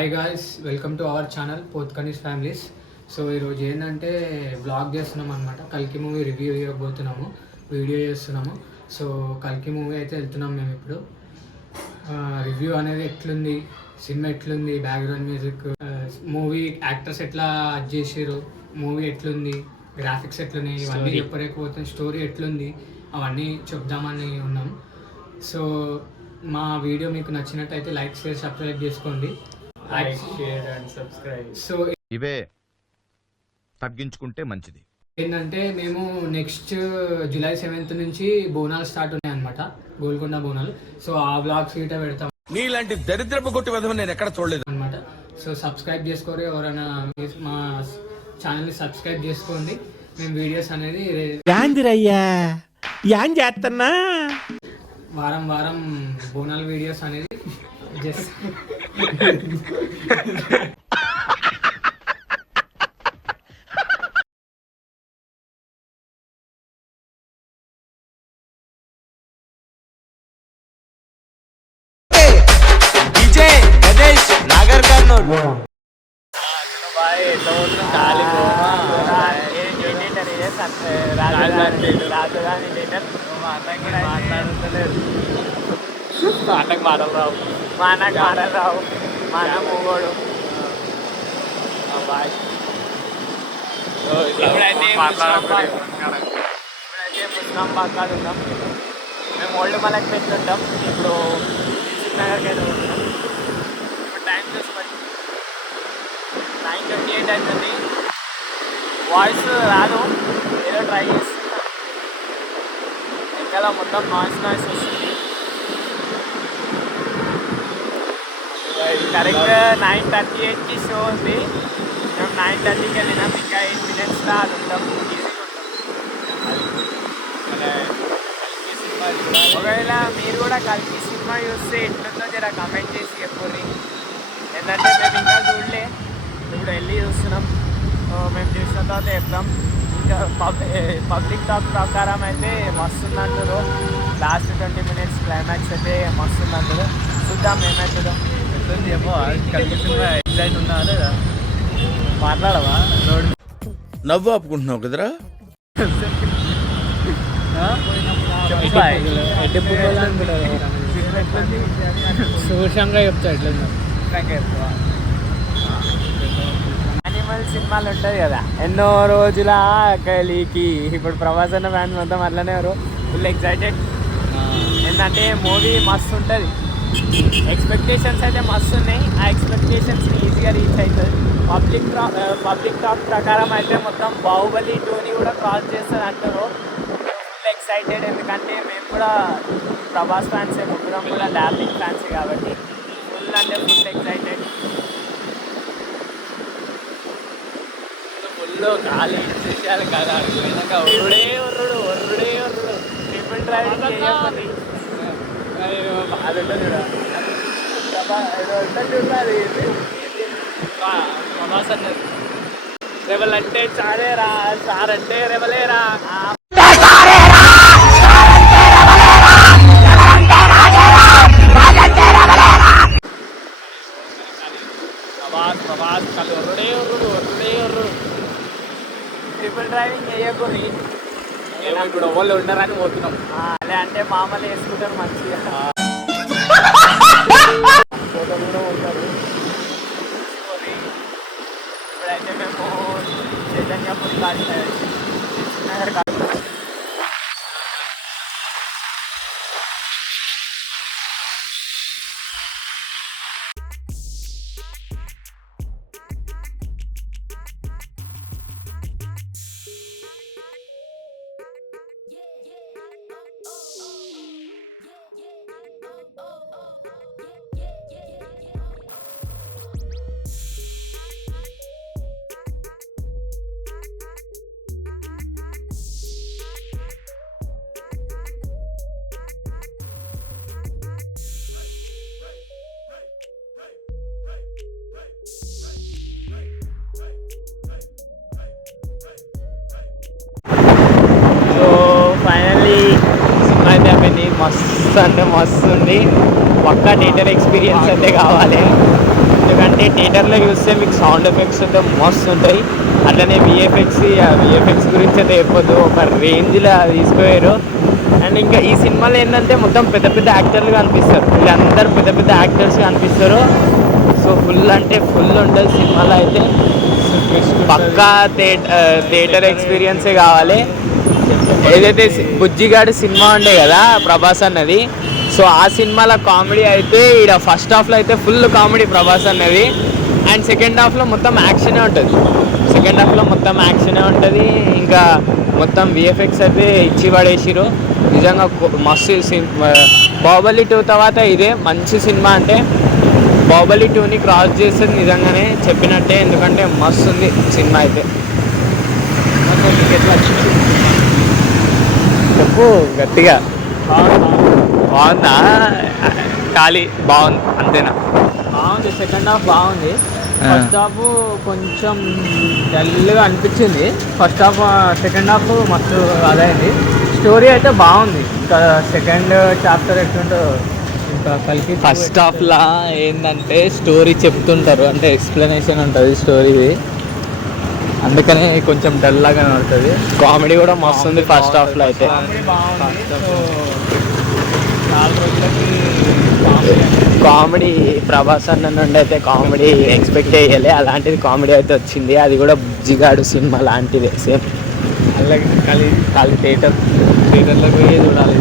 Hi guys, welcome to our channel పోత్కనీస్ families. So ఈరోజు ఏంటంటే వ్లాగ్ చేస్తున్నాం అనమాట. కల్కి మూవీ రివ్యూ ఇవ్వబోతున్నాము, వీడియో చేస్తున్నాము. సో కల్కి మూవీ అయితే వెళ్తున్నాం మేము ఇప్పుడు. రివ్యూ అనేది ఎట్లుంది, సినిమా ఎట్లుంది, బ్యాక్గ్రౌండ్ మ్యూజిక్, మూవీ యాక్టర్స్ ఎట్లా చేసారు, మూవీ ఎట్లుంది, గ్రాఫిక్స్ ఎట్లున్నాయి, ఇవన్నీ చెప్పలేకపోతే స్టోరీ ఎట్లుంది అవన్నీ చెప్దామని ఉన్నాం. సో మా వీడియో మీకు నచ్చినట్టయితే లైక్, షేర్, సబ్స్క్రైబ్ చేసుకోండి. సో ఇవే తగ్గించుకుంటే మంచిది. ఏంటంటే మేము నెక్స్ట్ జూలై 7th నుంచి బోనాలు స్టార్ట్ ఉన్నాయి అనమాట, గోల్కొండ బోనాలు. సో ఆ బ్లాగ్స్ గీట పెడతాం. నీలాంటి దరిద్రపు కొట్టి విధం నేను ఎక్కడ చూడలేదు అనమాట. సో సబ్స్క్రైబ్ చేసుకోరు ఎవరైనా, మా ఛానల్ని సబ్స్క్రైబ్ చేసుకోండి. మేము వీడియోస్ అనేది చేస్తున్నా వారం వారం బోనాల వీడియోస్ అనేది జస్ట్ నాగర్ కర్నూలు అన్నకు మాటలు రావు, మా అన్నకు మాటలు రావు, మా అన్న మూగోడు. ఇప్పుడైతే ముస్లాంబాద్ కాదు ఉన్నాం. మేము ఓల్డ్ మలక్ పెట్టుకుంటాం. ఇప్పుడు నగర్కి అయితే ఉంటున్నాం. ఇప్పుడు టైం చూసుకొని 9:28 అవుతుంది. వాయిస్ రాదు, ఏదో ట్రై చేస్తున్నాం. ఇంకా మొత్తం నాయిస్ వస్తుంది. కరెక్ట్ 9:38కి షో ఉంది. మేము 9:30కి వెళ్ళినాం. ఇంకా 8 minutesలో అది ఉంటాం. ఈజీగా ఉంటాం. ఒకవేళ మీరు కూడా కల్కి సినిమా చూస్తే ఎట్లుందో జర కమెంట్ చేసి చెప్పుర్రి. ఏంటంటే మేము ఇంకా చూడలే, ఇప్పుడు వెళ్ళి చూస్తున్నాం. మేము చూసిన తర్వాత చెప్తాం. ఇంకా పబ్లిక్ టాక్ ప్రకారం అయితే మస్తు ఉందంటారు. లాస్ట్ 20 minutes క్లైమాక్స్ అయితే మస్తు ఉందంటారు. చూద్దాం ఏమవుతుందో. ఏమో కలిగి సినిమా ఎగ్జైట్ ఉన్నా లేదా మాట్లాడవా? నవ్వు ఆపుకుంటున్నావు కదరా. సూక్ష్మంగా చెప్తా ఎట్లా యానిమల్ సినిమాలు ఉంటుంది కదా, ఎన్నో రోజుల కలికి. ఇప్పుడు ప్రభాస్ అన్న ఫ్యాన్స్ మొత్తం అట్లనే ఫుల్ ఎక్సైటెడ్. ఏంటంటే మూవీ మస్తు ఉంటుంది. ఎక్స్పెక్టేషన్స్ అయితే మస్తు ఉన్నాయి. ఆ ఎక్స్పెక్టేషన్స్ని ఈజీగా రీచ్ అవుతుంది. పబ్లిక్ టాక్ ప్రకారం అయితే మొత్తం బాహుబలి 2ని కూడా క్రాస్ చేస్తుంది అంటారు. Full excited. ఎందుకంటే మేము కూడా ప్రభాస్ ఫ్యాన్సే, ముగ్గురం కూడా డార్లింగ్ ఫ్యాన్సే కాబట్టి ఫుల్ అంటే ఫుల్ ఎక్సైటెడ్. ఫుల్ గాలి విశేషాలు కదా, ఒర్రుడే ఒర్రుడు ట్రిపుల్ డ్రైవింగ్ చేయకపోతే అది ఉంటుంది చూడ, అది ప్రభాస్ అన్నది. రెబల్ అంటే చాలేరా, సార్ అంటే రెబలేరా. ప్రభాస్ కళ్ళు ఒర్రుడే ఒర్రుడు. Triple driving చేయకూరి. ఇప్పుడు వాళ్ళు ఉండరని పోతున్నాం. అదే అంటే మామూలు వేసుకుంటారు మంచిగా, ఫోటోలు కూడా ఉంటారు. ఇప్పుడైతే మేము చైతన్యపూర్ కాదు, నగర్ కాదు. మస్తు అంటే మస్తు ఉంది. పక్కా థియేటర్ ఎక్స్పీరియన్స్ అయితే కావాలి. ఎందుకంటే థియేటర్లో చూస్తే మీకు సౌండ్ ఎఫెక్ట్స్ అయితే మస్తు ఉంటాయి. అట్లనే విఎఫ్ఎక్స్ గురించి అయితే చెప్పొద్దు, ఒక రేంజ్లో తీసుకుపోయారు. అండ్ ఇంకా ఈ సినిమాలో ఏంటంటే మొత్తం పెద్ద పెద్ద యాక్టర్లు కనిపిస్తారు, వీళ్ళందరూ పెద్ద పెద్ద యాక్టర్స్ కనిపిస్తారు. సో ఫుల్ అంటే ఫుల్ ఉంటుంది సినిమాలో అయితే. పక్కా థియేటర్ ఎక్స్పీరియన్సే కావాలి. ఏదైతే బుజ్జిగాడి సినిమా ఉండే కదా ప్రభాస్ అన్నది, సో ఆ సినిమాలో కామెడీ అయితే ఇక్కడ ఫస్ట్ హాఫ్లో అయితే ఫుల్ కామెడీ ప్రభాస్ అన్నది. అండ్ సెకండ్ హాఫ్లో మొత్తం యాక్షనే ఉంటుంది. ఇంకా మొత్తం విఎఫ్ఎక్స్ అయితే ఇచ్చి పడేసిరు. నిజంగా మస్తు బాహుబలి 2 తర్వాత ఇదే మంచి సినిమా. అంటే బాహుబలి 2ని క్రాస్ చేసేది నిజంగానే చెప్పినట్టే, ఎందుకంటే మస్తు ఉంది సినిమా అయితే. చెప్పు గట్టిగా. బాగుందా? ఖాళీ బాగుంది అంతేనా? బాగుంది. సెకండ్ హాఫ్ బాగుంది. ఫస్ట్ హాఫ్ కొంచెం డల్గా అనిపించింది. ఫస్ట్ హాఫ్ సెకండ్ హాఫ్ మస్తు అదైంది. స్టోరీ అయితే బాగుంది. ఇంకా సెకండ్ చాప్టర్ ఎట్లుంటో ఇంకా కలిపి. ఫస్ట్ హాఫ్లా ఏంటంటే స్టోరీ చెప్తుంటారు, అంటే ఎక్స్ప్లెనేషన్ ఉంటుంది స్టోరీది, అందుకనే కొంచెం డల్ లాగా ఉంటుంది. కామెడీ కూడా మస్తు ఉంది ఫస్ట్ హాఫ్లో అయితే. కామెడీ ప్రభాస్ అన్న నుండి అయితే కామెడీ ఎక్స్పెక్ట్ చేయాలి, అలాంటిది కామెడీ అయితే వచ్చింది. అది కూడా బుజ్జిగాడు సినిమా లాంటిదే సేమ్. అలాగే ఖాళీ థియేటర్లో పోయి చూడాలి.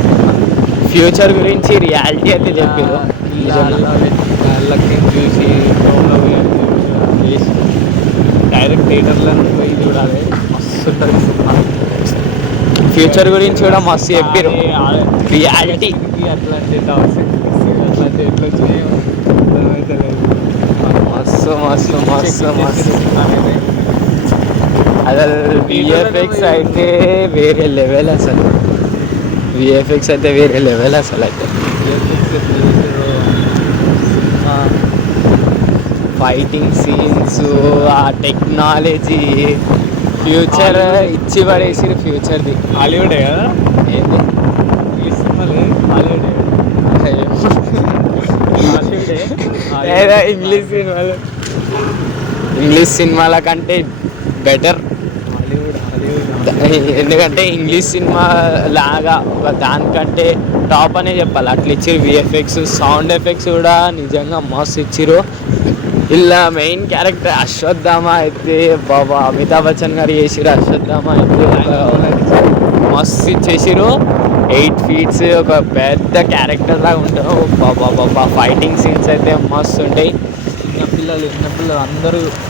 ఫ్యూచర్ గురించి రియాలిటీ అయితే చెప్పారు, చూసి డైరెక్ట్ థియేటర్లో పోయి చూడాలి, మస్తు ఉంటుంది సినిమా. ఫ్యూచర్ గురించి కూడా మస్తు చెప్పారు, రియాలిటీ అట్లాంటి మస్తు మస్తు మస్తు మస్తు. అసలు విఎఫ్ఎక్స్ అయితే వేరే లెవెల్, అసలు విఎఫ్ఎక్స్ అయితే వేరే లెవెల్ అసలు. అయితే ఫైటింగ్ సీన్స్, ఆ టెక్నాలజీ, ఫ్యూచర్ ఇచ్చి పడేసి. ఫ్యూచర్ది హాలీవుడే కదా, ఏంది ఈ సినిమాలు హాలీవుడే, ఇంగ్లీష్ సినిమాల కంటే బెటర్ ఎందుకంటే ఇంగ్లీష్ సినిమా లాగా ఒక దానికంటే టాప్ అనే చెప్పాలి, అట్లా ఇచ్చారు. విఎఫ్ఎక్స్, సౌండ్ ఎఫెక్ట్స్ కూడా నిజంగా మస్తు ఇచ్చారు. ఇలా మెయిన్ క్యారెక్టర్ అశ్వత్థామ అయితే బాబా అమితాబ్ బచ్చన్ గారు చేసిరు. అశ్వత్థామ అయితే మస్తు చేసిరు. 8 feet ఒక పెద్ద క్యారెక్టర్ లాగా ఉంటారు. బాబా ఫైటింగ్ సీన్స్ అయితే మస్తు ఉంటాయి. చిన్నపిల్లలు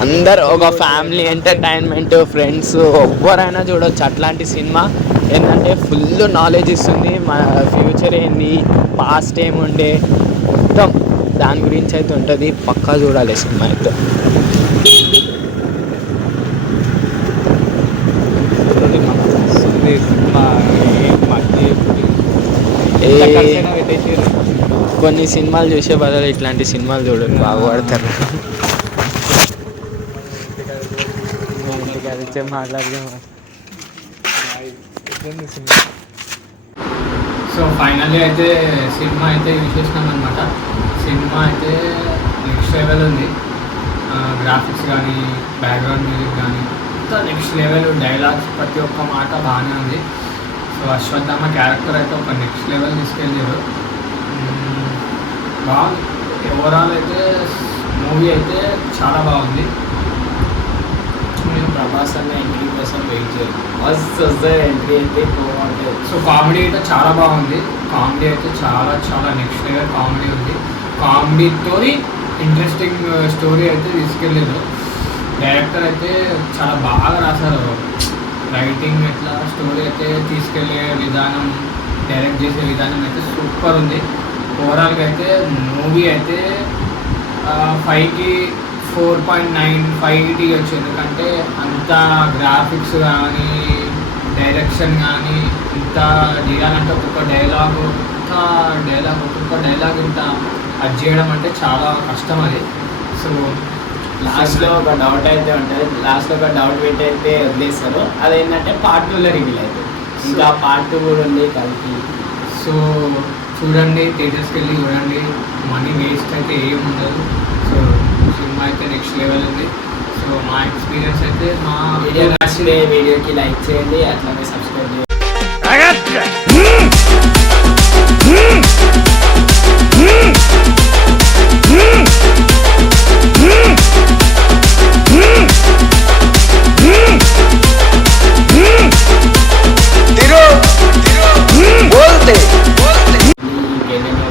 అందరూ ఒక ఫ్యామిలీ ఎంటర్టైన్మెంట్, ఫ్రెండ్స్ ఎవ్వరైనా చూడవచ్చు అట్లాంటి సినిమా. ఏంటంటే ఫుల్ నాలెడ్జ్ ఇస్తుంది, మన ఫ్యూచర్ ఏంది, పాస్ట్ ఏముండే మొత్తం దాని గురించి అయితే ఉంటుంది. పక్కా చూడాలి సినిమా అయితే. కొన్ని సినిమాలు చూసే బదులు ఇట్లాంటి సినిమాలు చూడండి, బాగుపడతారు. సో ఫైనల్లీ అయితే సినిమా అయితే యూజ్ చేసినాం అనమాట. సినిమా అయితే నెక్స్ట్ లెవెల్ ఉంది. గ్రాఫిక్స్ కానీ, బ్యాక్గ్రౌండ్ మ్యూజిక్ కానీ అంతా నెక్స్ట్ లెవెల్. డైలాగ్స్ ప్రతి ఒక్క మాట బాగానే ఉంది. సో అశ్వత్థామ క్యారెక్టర్ అయితే ఒక నెక్స్ట్ లెవెల్ తీసుకెళ్ళారు. బాగుంది. ఓవరాల్ అయితే మూవీ అయితే చాలా బాగుంది. నేను ప్రభాస్ అన్న ఎంట్రీ కోసం వెయిట్ చేయాలి, మస్తు వస్తుంది ఎంట్రీ అయితే. సో కామెడీ అయితే చాలా బాగుంది. కామెడీ అయితే చాలా చాలా నెక్స్ట్ లెవెల్ కామెడీ ఉంది. కామెడీతో ఇంట్రెస్టింగ్ స్టోరీ అయితే తీసుకెళ్ళారు. డైరెక్టర్ అయితే చాలా బాగా రాశారు. రైటింగ్ ఎట్లా స్టోరీ అయితే తీసుకెళ్ళే విధానం, డైరెక్ట్ చేసే విధానం అయితే సూపర్ ఉంది. ఓవరాల్గా అయితే మూవీ అయితే 5కి 4.9, 5 ఇవ్వచ్చు. ఎందుకంటే అంత గ్రాఫిక్స్ కానీ, డైరెక్షన్ కానీ, ఇంత చేయాలంటే ఒక్కొక్క డైలాగ్ ఇంత అది చేయడం అంటే చాలా కష్టం అది. సో లాస్ట్లో ఒక డౌట్ అయితే ఉంటుంది, లాస్ట్లో ఒక డౌట్ పెట్టి అయితే వదిలేస్తారు. అదేంటంటే పార్ట్ 2లో రివీల్ అవుతుంది. ఇంకా పార్ట్ 2 కూడా ఉంది కలిపి. సో చూడండి, థియేటర్స్కి వెళ్ళి చూడండి, మనీ వేస్ట్ అయితే ఏమి ఉండదు. సో సినిమా అయితే నెక్స్ట్ లెవెల్ ఉంది. సో మా ఎక్స్పీరియన్స్ అయితే మా వీడియో నచ్చితే వీడియోకి లైక్ చేయండి, అట్లానే సబ్స్క్రైబ్ చేయండి.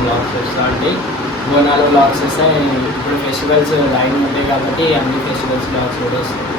బ్లాగ్స్ వస్తూ ఉంటాయి, బోనాలు బ్లాగ్స్ వస్తాయి. ఇప్పుడు ఫెస్టివల్స్ లైన్ ఉంటాయి కాబట్టి అన్ని ఫెస్టివల్స్ బ్లాగ్స్ కూడా వస్తాయి.